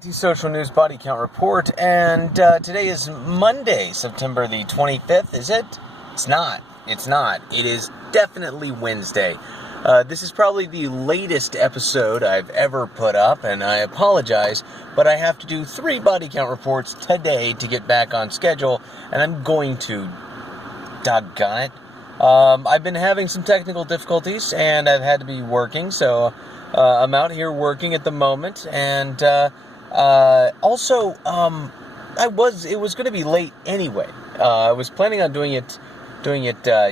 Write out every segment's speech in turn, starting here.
Social News Body Count Report, and today is Monday, September the 25th, is it? It's not. It is definitely Wednesday. This is probably the latest episode I've ever put up, and I apologize, but I have to do 3 body count reports today to get back on schedule, and I'm going to. Doggone it. I've been having some technical difficulties, and I've had to be working, so I'm out here working at the moment, and it was going to be late anyway. I was planning on doing it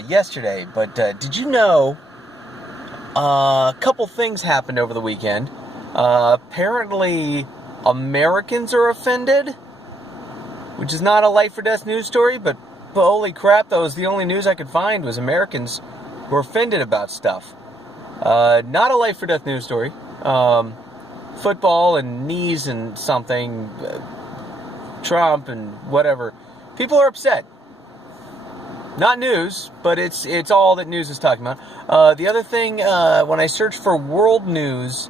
yesterday, but did you know a couple things happened over the weekend? Apparently Americans are offended, which is not a life or death news story, but holy crap, that was the only news I could find was Americans were offended about stuff. Not a life or death news story. Football and knees and something, Trump and whatever. People are upset. Not news, but it's all that news is talking about. The other thing, when I searched for world news,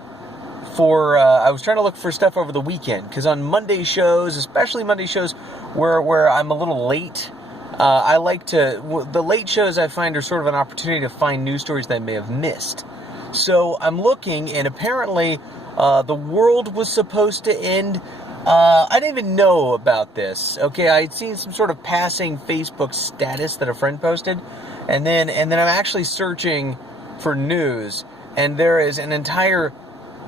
I was trying to look for stuff over the weekend, because on Monday shows, especially Monday shows where I'm a little late, the late shows I find are sort of an opportunity to find news stories that I may have missed. So I'm looking, and apparently the world was supposed to end. I didn't even know about this. Okay, I had seen some sort of passing Facebook status that a friend posted, and then I'm actually searching for news, and there is an entire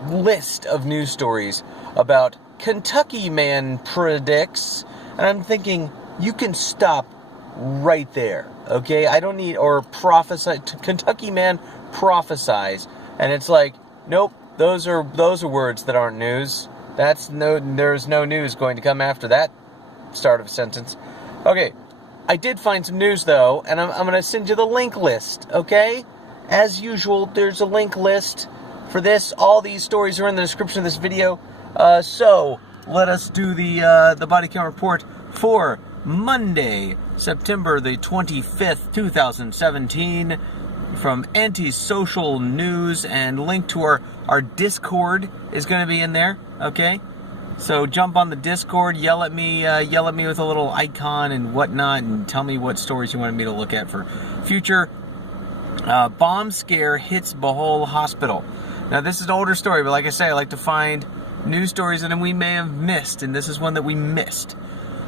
list of news stories about Kentucky man predicts, and I'm thinking, you can stop right there. Okay, I don't need, or prophesy. Kentucky man prophesies, and it's like, nope. Those are words that aren't news. There's no news going to come after that start of a sentence. Okay, I did find some news though, and I'm going to send you the link list, okay? As usual, there's a link list for this. All these stories are in the description of this video. So, let us do the body count report for Monday, September the 25th, 2017. From Anti-Social News, and link to our Discord is going to be in there, okay? So jump on the Discord, yell at me with a little icon and whatnot, and tell me what stories you wanted me to look at for future. Bomb scare hits Bohol hospital. Now this is an older story, but like I say, I like to find news stories that we may have missed, and this is one that we missed.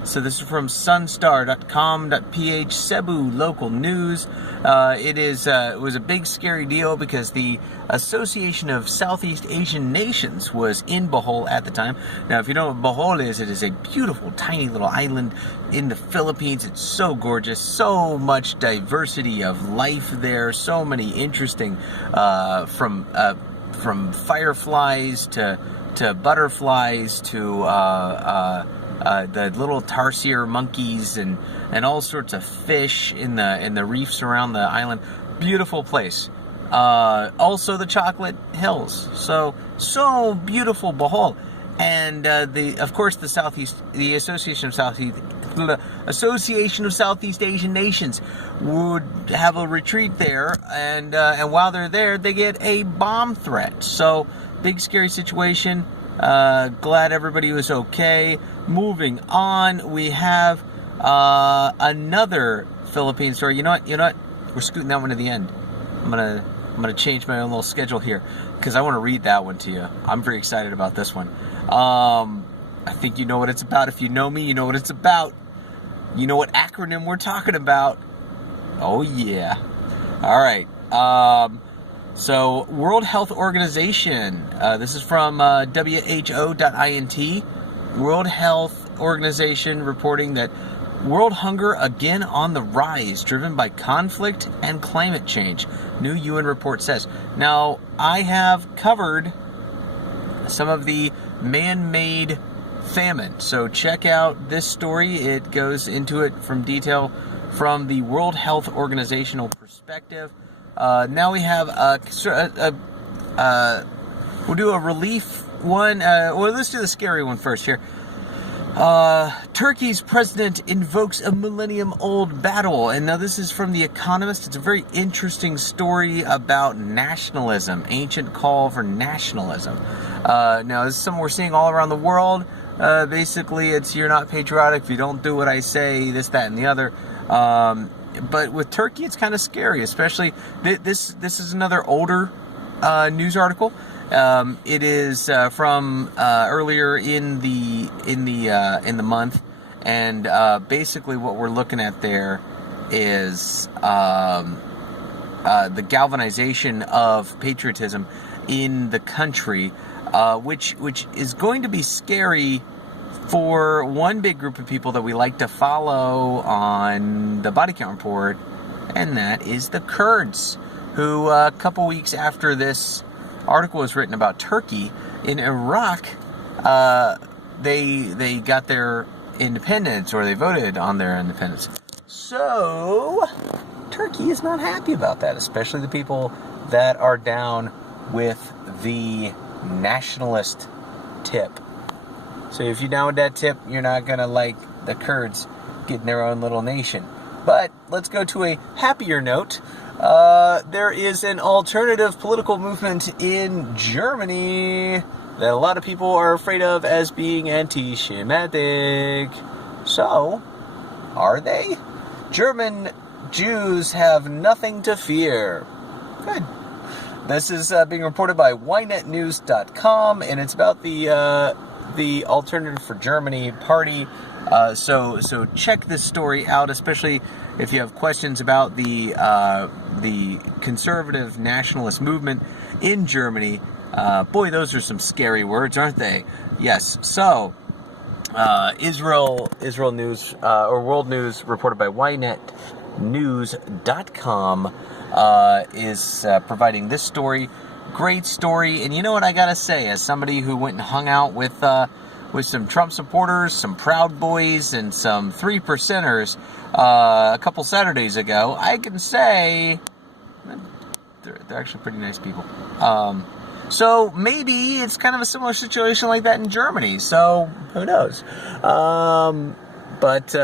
So this is from sunstar.com.ph, Cebu local news. It was a big scary deal because the Association of Southeast Asian Nations was in Bohol at the time. Now, if you know what Bohol is, it is a beautiful, tiny little island in the Philippines. It's so gorgeous, so much diversity of life there, so many interesting, from fireflies to butterflies to the little tarsier monkeys and all sorts of fish in the reefs around the island. Beautiful place. Also the chocolate hills. So beautiful Bohol. And the Association of Southeast Asian Nations would have a retreat there, and while they're there, they get a bomb threat. So big scary situation. Glad everybody was okay. Moving on, we have another Philippine story. You know what? We're scooting that one to the end. I'm gonna change my own little schedule here because I want to read that one to you. I'm very excited about this one. I think you know what it's about. If you know me, you know what it's about. You know what acronym we're talking about. Oh yeah. All right. So, World Health Organization, this is from WHO.int, World Health Organization reporting that world hunger again on the rise, driven by conflict and climate change, new UN report says. Now, I have covered some of the man-made famine, so check out this story. It goes into it from detail from the World Health Organizational perspective. Now we have we'll do a relief one. Let's do the scary one first here. Turkey's president invokes a millennium-old battle. And now this is from The Economist. It's a very interesting story about nationalism, ancient call for nationalism. Now, this is something we're seeing all around the world. Basically, it's you're not patriotic if you don't do what I say, this, that, and the other. But with Turkey, it's kind of scary, especially this is another older news article. It is from earlier in the month, and basically what we're looking at there is the galvanization of patriotism in the country, which is going to be scary for one big group of people that we like to follow on the body count report, and that is the Kurds, who a couple weeks after this article was written about Turkey in Iraq, they got their independence, or they voted on their independence. So Turkey is not happy about that, especially the people that are down with the nationalist tip. So if you're down with that tip, you're not going to like the Kurds getting their own little nation. But let's go to a happier note. There is an alternative political movement in Germany that a lot of people are afraid of as being anti-Semitic. So, are they? German Jews have nothing to fear. Good. This is being reported by ynetnews.com, and it's about the Alternative for Germany party. So check this story out, especially if you have questions about the conservative nationalist movement in Germany. Boy, those are some scary words, aren't they? Yes. So Israel News or World News, reported by ynetnews.com, is providing this story. Great story. And you know what I gotta say, as somebody who went and hung out with some Trump supporters, some Proud Boys, and some 3%ers a couple Saturdays ago, I can say they're actually pretty nice people. So maybe it's kind of a similar situation like that in Germany. So who knows? But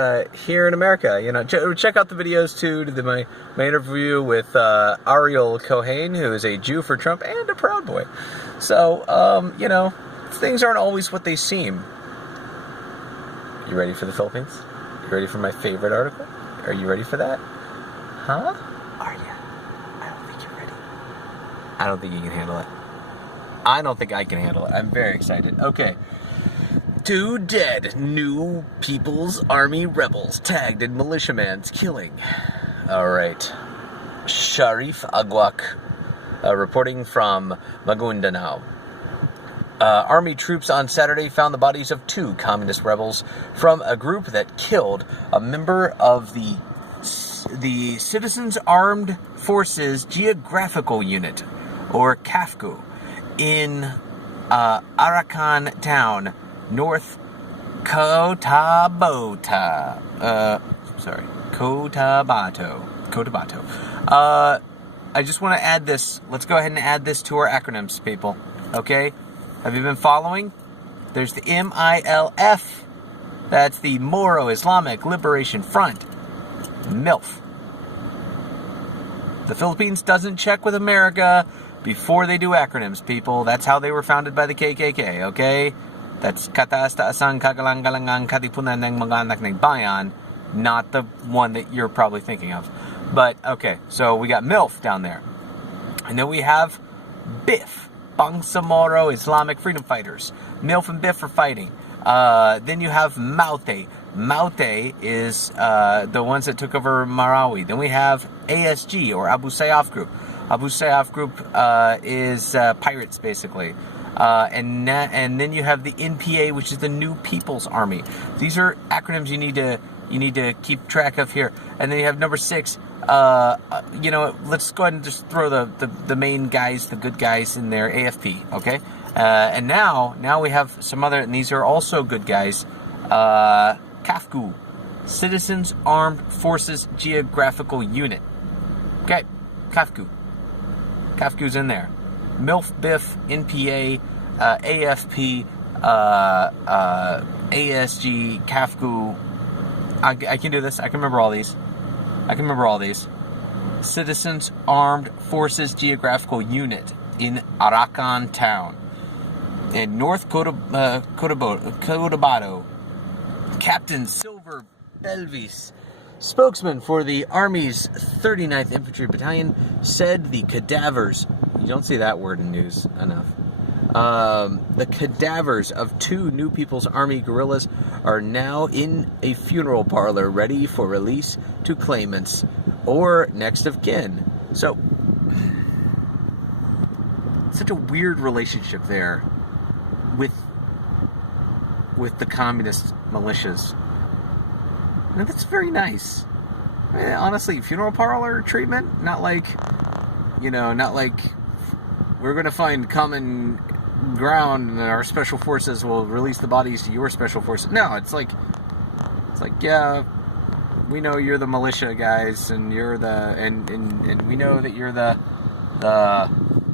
here in America, you know, check out the videos too. My interview with Ariel Cohen, who is a Jew for Trump and a Proud Boy. So you know, things aren't always what they seem. You ready for the Philippines? You ready for my favorite article? Are you ready for that? Huh? Are you? I don't think you're ready. I don't think you can handle it. I don't think I can handle it. I'm very excited. Okay. 2 dead New People's Army rebels tagged in militiaman's killing. All right. Sharif Agwak, reporting from Maguindanao. Army troops on Saturday found the bodies of 2 communist rebels from a group that killed a member of the Citizens Armed Forces Geographical Unit, or CAFGU, in Arakan Town, North Cotabato. Cotabato. I just want to add this. Let's go ahead and add this to our acronyms, people. Okay? Have you been following? There's the MILF. That's the Moro Islamic Liberation Front. MILF. The Philippines doesn't check with America before they do acronyms, people. That's how they were founded by the KKK, okay? That's Kataas-taasan Kagalang-galangang Katipunan ng mga anak ng bayan, not the one that you're probably thinking of. But, okay, so we got MILF down there. And then we have BIF, Bangsamoro Islamic Freedom Fighters. MILF and BIF are fighting. Then you have Maute. Maute is the ones that took over Marawi. Then we have ASG, or Abu Sayyaf Group. Abu Sayyaf Group is pirates, basically. And then you have the NPA, which is the New People's Army. These are acronyms you need to keep track of here. And then you have number 6. You know, let's go ahead and just throw the main guys, the good guys in there, AFP. Okay. And now we have some other, and these are also good guys. CAFGU, Citizens Armed Forces Geographical Unit. Okay, CAFGU. CAFGU's in there. MILF, BIF, NPA, AFP, ASG, CAFGU. I can do this. I can remember all these. Citizens Armed Forces Geographical Unit in Arakan Town. In North Cotabato, Captain Silver Belvis, spokesman for the Army's 39th Infantry Battalion, said the cadavers, you don't see that word in news enough, the cadavers of 2 New People's Army guerrillas are now in a funeral parlor ready for release to claimants or next of kin. So, such a weird relationship there with the communist militias. And that's very nice. I mean, honestly, funeral parlor treatment, not like we're going to find common ground and our special forces will release the bodies to your special forces. No, it's like, yeah, we know you're the militia guys, and you're and we know that you're the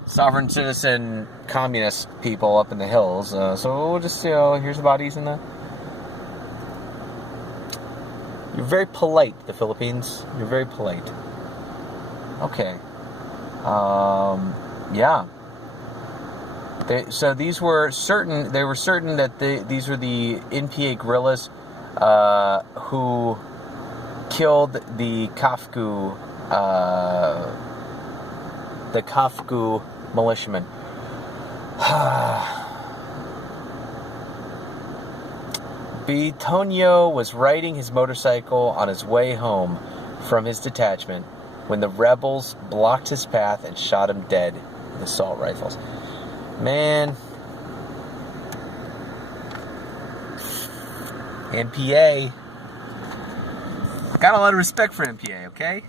sovereign citizen communist people up in the hills. So we'll just, here's the bodies in the. You're very polite, the Philippines. You're very polite. Okay. Yeah. So these were certain. They were certain that these were the NPA guerrillas who killed the Kafgu militiaman. Bitonio was riding his motorcycle on his way home from his detachment when the rebels blocked his path and shot him dead with assault rifles. Man. NPA. Got a lot of respect for NPA, okay?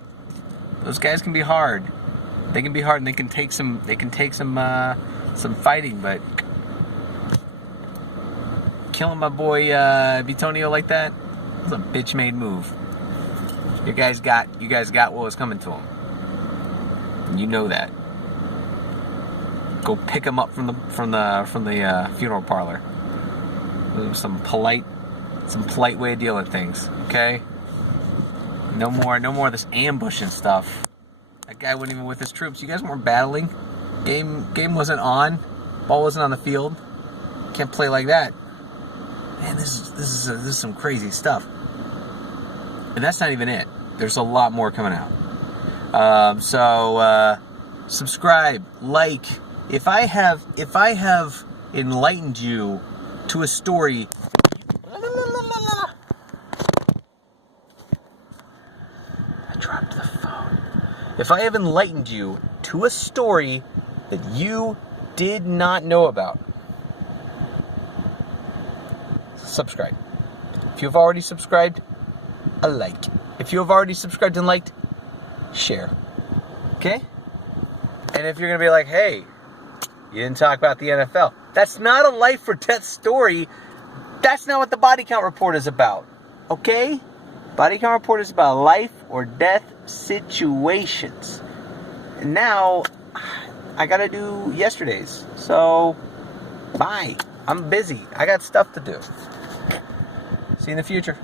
Those guys can be hard. They can be hard, and they can take some fighting, but killing my boy Bitonio like that was a bitch-made move. You guys got what was coming to him. You know that. Go pick him up from the funeral parlor. Some polite way of dealing with things. Okay. No more of this ambushing stuff. That guy wasn't even with his troops. You guys weren't battling. Game wasn't on. Ball wasn't on the field. Can't play like that. Man, this is some crazy stuff. And that's not even it. There's a lot more coming out. So subscribe, like. If I have enlightened you to a story. I dropped the phone. If I have enlightened you to a story that you did not know about, subscribe. If you have already subscribed, a like. If you have already subscribed and liked, share. Okay? And if you're going to be like, hey, you didn't talk about the NFL. That's not a life or death story. That's not what the body count report is about. Okay? Body count report is about life or death situations. And now, I gotta do yesterday's. So, bye. I'm busy. I got stuff to do. See you in the future.